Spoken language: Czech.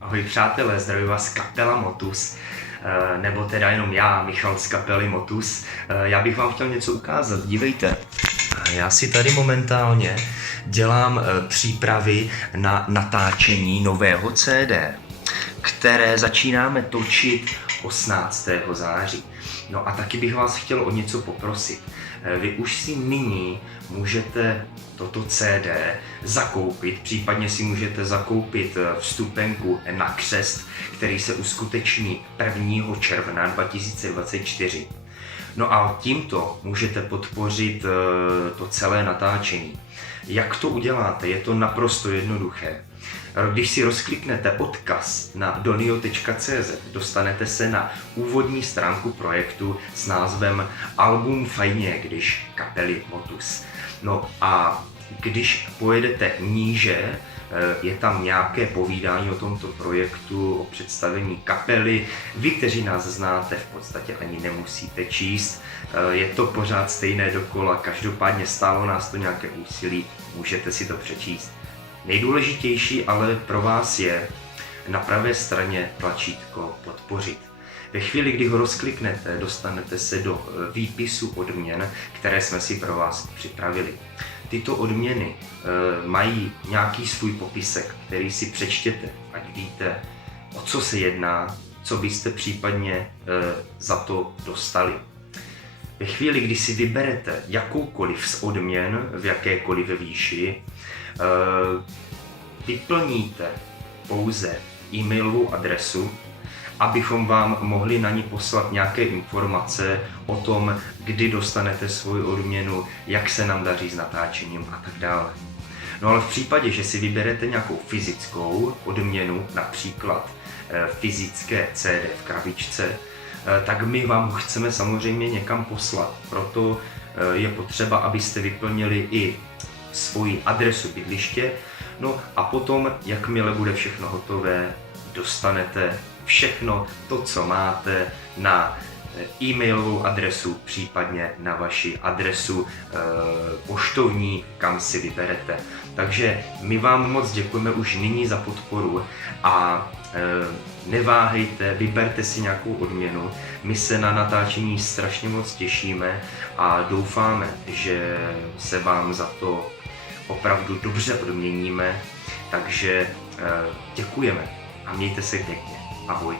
Ahoj přátelé, zdraví vás kapela Motus, nebo teda jenom já, Michal z kapely Motus. Já bych vám chtěl něco ukázat, dívejte. Já si tady momentálně dělám přípravy na natáčení nového CD, které začínáme točit 18. září. No a taky bych vás chtěl o něco poprosit. Vy už si nyní můžete toto CD zakoupit, případně si můžete zakoupit vstupenku na křest, který se uskuteční 1. června 2024. No a tímto můžete podpořit to celé natáčení. Jak to uděláte? Je to naprosto jednoduché. Když si rozkliknete odkaz na donio.cz, dostanete se na úvodní stránku projektu s názvem Album fajně, když kapely Motus. No a když pojedete níže, je tam nějaké povídání o tomto projektu, o představení kapely. Vy, kteří nás znáte, v podstatě ani nemusíte číst. Je to pořád stejné dokola, každopádně stálo nás to nějaké úsilí, můžete si to přečíst. Nejdůležitější ale pro vás je na pravé straně tlačítko podpořit. Ve chvíli, kdy ho rozkliknete, dostanete se do výpisu odměn, které jsme si pro vás připravili. Tyto odměny mají nějaký svůj popisek, který si přečtěte, ať víte, o co se jedná, co byste případně za to dostali. Ve chvíli, kdy si vyberete jakoukoliv z odměn v jakékoliv výši, vyplníte pouze e-mailovou adresu, abychom vám mohli na ní poslat nějaké informace o tom, kdy dostanete svoji odměnu, jak se nám daří s natáčením a tak dále. No ale v případě, že si vyberete nějakou fyzickou odměnu, například fyzické CD v krabičce, tak my vám ho chceme samozřejmě někam poslat. Proto je potřeba, abyste vyplnili i svoji adresu bydliště. No a potom, jakmile bude všechno hotové, dostanete všechno to, co máte, na e-mailovou adresu, případně na vaši adresu poštovní, kam si vyberete. Takže my vám moc děkujeme už nyní za podporu a neváhejte, vyberte si nějakou odměnu. My se na natáčení strašně moc těšíme a doufáme, že se vám za to opravdu dobře odměníme. Takže děkujeme a mějte se pěkně. Ahoj.